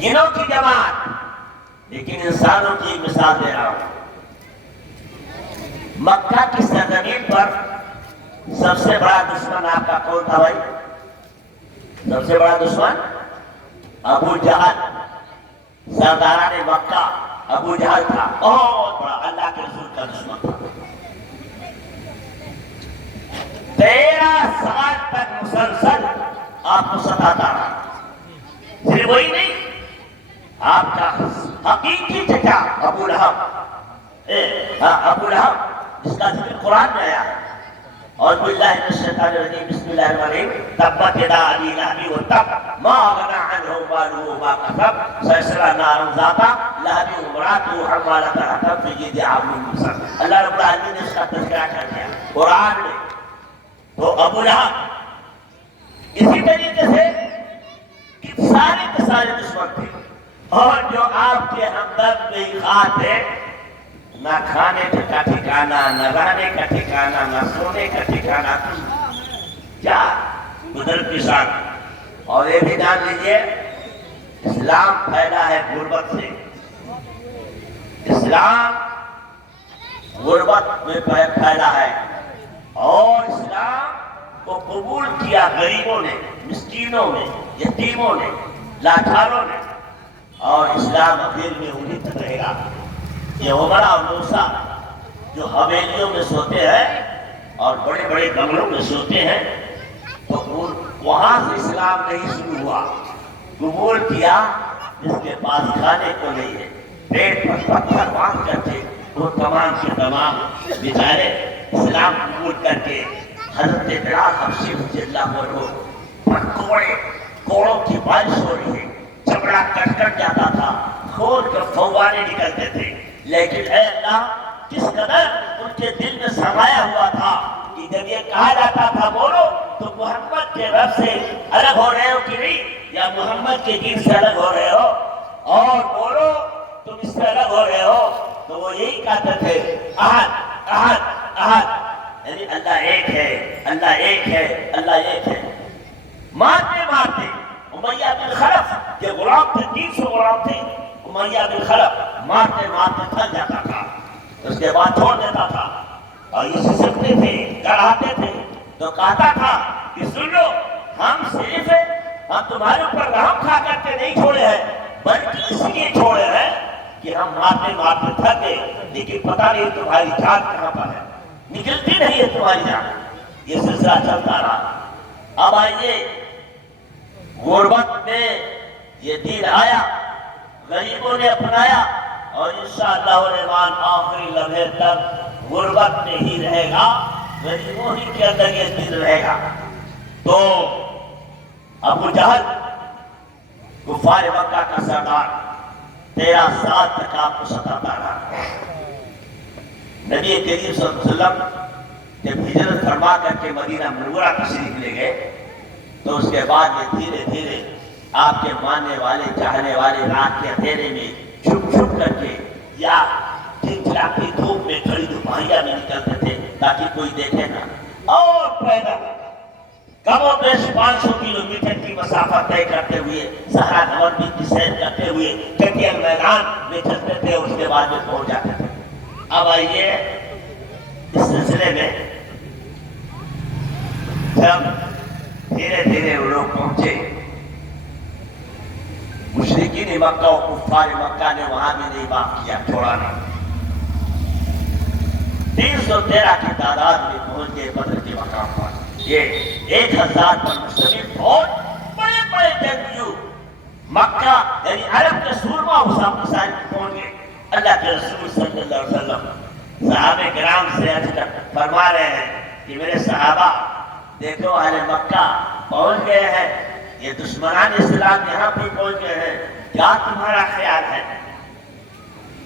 جنوں کی جماعت، لیکن انسانوں کی ایک مثال دے رہا ہوں۔ مکہ کی سرزمین پر سب سے بڑا دشمن آپ کا کون تھا بھائی؟ سب سے بڑا دشمن ابو جہل، سرداران مکہ ابو جہل تھا، بہت بڑا، اللہ کے رسول کا دشمن تھا۔ 13 سال تک مسلسل آپ کو ستاتا رہا۔ صرف وہی نہیں، آپ کا حقیقی چچا ابو لہب، ابو لہب جس کا ذکر قرآن میں آیا ہے، اور باللہ من الشیطان الرجیم، بسم اللہ الرحمن الرحیم، تبت یدا ابی لہب وتب ما اغنی عنہ مالہ وما کسب سیصلی نارا ذات لہب وامرأتہ حمالۃ الحطب فی جیدہا حبل من مسد۔ اللہ رب العالمین نے اس کا تذکرہ کر دیا قرآن میں۔ تو ابو لہب اسی طریقے سے سارے کے سارے دشمن تھے، اور جو آپ کے ہمدرد بے خواہ تھے، نہ کھانے کا ٹھکانہ، نہ رہنے کا ٹھکانہ، نہ سونے کا ٹھکانہ، کیا قدرت کی شان۔ اور یہ بھی جان لیجئے، اسلام پھیلا ہے غربت سے، اسلام غربت میں پھیلا ہے، اور اسلام کو قبول کیا غریبوں نے، مسکینوں نے، یتیموں نے، لاچاروں نے، اور اسلام ابھی میں انہیں تک رہے گا۔ یہ عمر اور موسیٰ جو حویلیوں میں سوتے ہیں اور بڑے بڑے بنگلوں میں سوتے ہیں، تو وہاں سے اسلام نہیں شروع ہوا۔ قبول کیا جس کے پاس کھانے کو نہیں ہے، پیٹ پر پتھر باندھ کر کے وہ تمام کے تمام بیچارے اسلام قبول کر کے حضرت بلال حبشی رضی اللہ عنہ پر کوڑوں کی بارش ہو رہی ہے، چمڑا کٹ جاتا تھا، کھول کر فوارے نکلتے تھے، لیکن اے اللہ کس قدر ان کے دل میں سمایا ہوا تھا کہ جب یہ کہا جاتا تھا بولو تو محمد کے رب سے الگ ہو رہے ہو کہ نہیں، یا محمد کے دین سے الگ ہو رہے ہو، اور بولو تم اس سے الگ ہو رہے ہو، تو وہ یہی کہتے تھے احد احد احد، یعنی اللہ ایک ہے، اللہ ایک ہے، اللہ ایک ہے۔ مارتے مارتے امیہ بن خلف کے غلام تھے، 300 غلام تھے، امیہ بن خلف مارتے مارتے تھک جاتا تھا، اس کے بعد چھوڑ دیتا تھا، اور یہ سسکتے تھے، گڑھاتے تھے، تو کہتا تھا کہ سن لو، ہم صرف ہم تمہارے اوپر رحم کھا کر کے نہیں چھوڑے ہیں، بلکہ اس لیے چھوڑے ہیں کہ ہم مارتے مارتے تھک گئے، لیکن پتہ نہیں تمہاری جان کہاں پر ہے، نکلتی نہیں ہے تمہاری جان۔ یہ سلسلہ چلتا رہا۔ اب آئیے، غربت میں یہ دین آیا، غریبوں نے اپنایا، اور انشاءاللہ الرحمن آخری لمحے تک غربت میں ہی رہے گا، غریبوں ہی کے اندر یہ دین رہے گا۔ تو ابو جہل کفار مکہ کا سردار 13 سال تک آپ کو ستاتا رہا۔ نبی کریم صلی اللہ علیہ وسلم جب ہجرت فرما کر کے مدینہ منورہ تشریف لے گئے، تو اس کے بعد یہ دھیرے دھیرے آپ کے ماننے والے چاہنے والے رات کے اندھیرے میں چھپ چھپ کر کے یا ٹھنڈی دھوپ میں کھڑی دوپہریہ میں نکلتے تھے تاکہ کوئی دیکھے نہ، اور پیدل کم و بیش 500 کلومیٹر کی مسافت طے کرتے ہوئے صحرا نوردی کی سیر کرتے ہوئے جنگل میدان میں چلتے تھے، اور اس کے بعد میں پہنچ جاتے تھے۔ اب آئیے اس سلسلے میں، جب دھیرے دھیرے وہ لوگ پہنچے، مشرکین مکہ و کفار مکہ نے وہاں بھی نہیں باق کیا، چھوڑا نہیں۔ 313 کی تعداد میں پہنچ گئے بدر کے مقام پر۔ یہ 1000 پر مشتمل فوج، بڑے بڑے جنگجو مکہ یعنی عرب کے سورما مسائل پہنچ گئے۔ اللہ کے رسول صلی اللہ علیہ وسلم صحابہ کرام سے فرما رہے ہیں کہ میرے صحابہ دیکھو، اہل مکہ پہنچ گئے ہیں، یہ دشمنان اسلام یہاں بھی پہنچ گئے ہیں، کیا تمہارا خیال ہے؟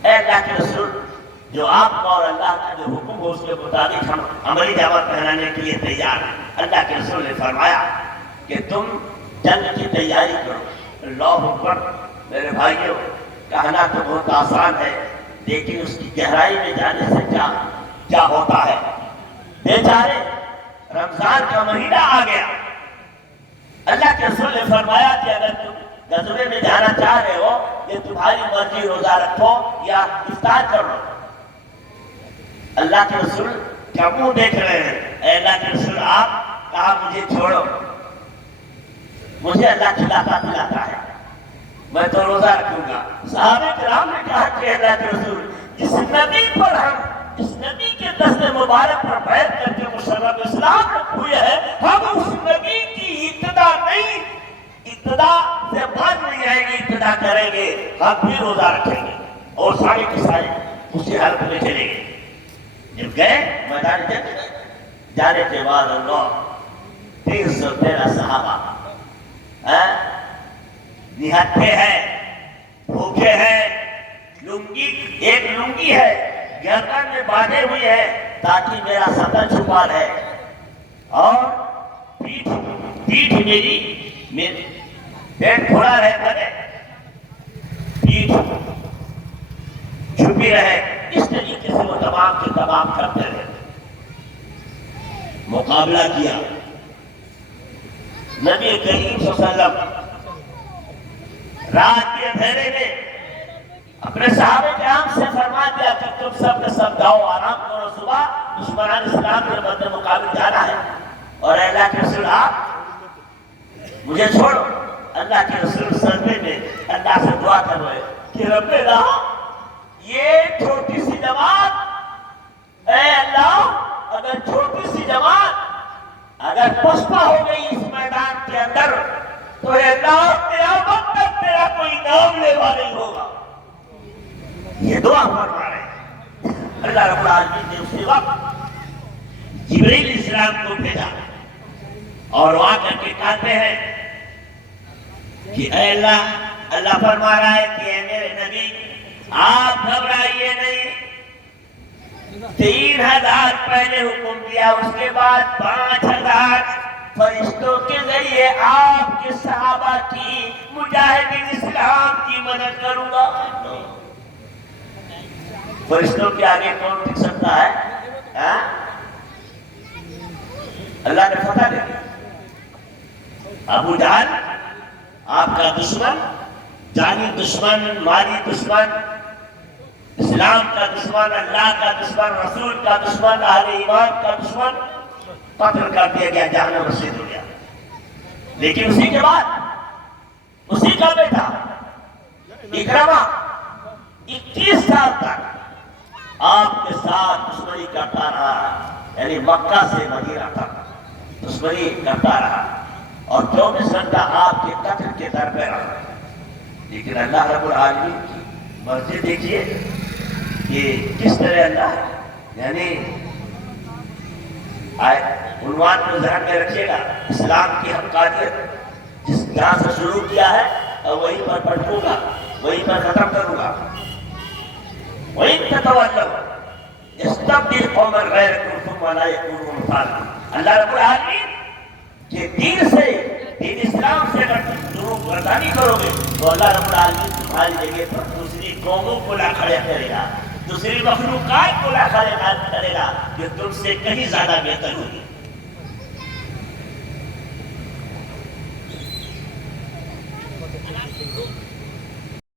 اے اللہ کے رسول، جو آپ کا اور اللہ کا جو حکم ہو اس کے مطابق ہم عملی دعوت پہنانے کے لیے تیار ہیں۔ اللہ کے رسول نے فرمایا کہ تم جنگ کی تیاری کرو۔ اللہ اکبر۔ میرے بھائیوں، کہنا تو بہت آسان ہے، لیکن اس کی گہرائی میں جانے سے کیا ہوتا ہے۔ بیچارے رمضان کا مہینہ آ گیا، اللہ کے رسول نے فرمایا کہ اگر تم غزوے میں جانا چاہ رہے ہو یہ تمہاری مرضی، روزہ رکھو یا افطار کر لو۔ اللہ کے رسول کیا منہ دیکھ رہے ہیں؟ اے اللہ کے رسول آپ کہا مجھے چھوڑو، مجھے اللہ کھلاتا پلاتا ہے، میں تو روزہ رکھوں گا۔ صحابہ کرام نے کہا کہ اللہ کے رسول جس نبی پر ہم اس نبی کے دست مبارک پر بیعت کر کے مسلم اسلام ہوئے ہیں، ہم اس نبی کی ابتدا نہیں، ابتدا سے بعد نہیں آئیں گے، ابتدا کریں گے، ہم بھی روزہ رکھیں گے۔ اور سارے کے سارے اسی حالت میں چلے گئے۔ جب گئے میدان جنگ میں، جانے کے بعد اللہ 313 صحابہ نہتے ہیں، بھوکے ہیں، ایک لنگی ہے گردن میں باندھے ہوئی ہے تاکہ میرا سطر چھپا رہے، اور پیٹھ میری پیٹ کھولا رہے، بنے پیٹھ چھپی رہے۔ اس طریقے سے وہ تمام کے تمام کرتے رہے، مقابلہ کیا۔ نبی کریم صلی اللہ علیہ وسلم رات کے اندھیرے میں اپنے صحابہ کرام سے فرما دیا کہ تم سب کے سب جاؤ، آرام کرو، صبح دشمنان اسلام کے مد مقابل جانا ہے۔ اور اللہ کے رسول آپ مجھے چھوڑو۔ اللہ کے رسول سجدے میں اللہ سے دعا کر رہے کہ رب اللہ یہ چھوٹی سی جماعت، اے اللہ اگر چھوٹی سی جماعت اگر پسپا ہو گئی اس میدان کے اندر تو اے اللہ قیامت تک تیرا کوئی نام لیوا نہیں ہوگا۔ یہ دعا فرما رہے ہیں۔ اللہ رب العالمین نے اسی وقت جبریل علیہ السلام کو بھیجا اور وہاں کر کے کہتے ہیں کہ اے اللہ فرما رہا ہے کہ اے میرے نبی آپ گھبرائیے نہیں، 3000 پہلے حکم دیا، اس کے بعد 5000 فرشتوں کے ذریعے آپ کے صحابہ کی مجاہدین اسلام کی مدد کروں گا۔ فرشتوں کے آگے کون ٹک سکتا ہے؟ اللہ نے فتح دے دی۔ ابو جہل آپ کا دشمن، جانی دشمن، مالی دشمن، اسلام کا دشمن، اللہ کا دشمن، رسول کا دشمن، اہل ایمان کا دشمن، قتل کر دیا گیا، جہنم رسید ہو گیا۔ لیکن اسی کے بعد اسی کا بیٹا اکرمہ 21 سال تک آپ کے ساتھ دشمنی کرتا رہا، یعنی مکہ سے مدینہ تک دشمنی کرتا رہا اور 24 گھنٹہ آپ کے قتل کے در پہ رہا۔ لیکن اللہ رب العالمین کی مرضی دیکھیے کہ کس طرح اللہ ہے، یعنی عنوان کو ذہن میں رکھیے گا، اسلام کی حقانیت جس جہاں سے شروع کیا ہے اور وہیں پر پڑھوں گا، وہیں پر ختم کروں گا۔ وَإِن تَتَوَلَّوْا يَسْتَبْدِلْ قَوْمًا غَيْرَكُمْ ثُمَّ لَا يَكُونُوا أَمْثَالَكُمْ۔ اللہ رب العالمین کہ دین اسلام سے اگر تم ضرور بردانی کرو گے تو اللہ رب العالمین تمہاری جگہ پر دوسری قوموں کو لا کھڑے کرے گا، دوسری مخلوقات کو لا کھڑے کرے گا کہ تم سے کہیں زیادہ بہتر ہوگی۔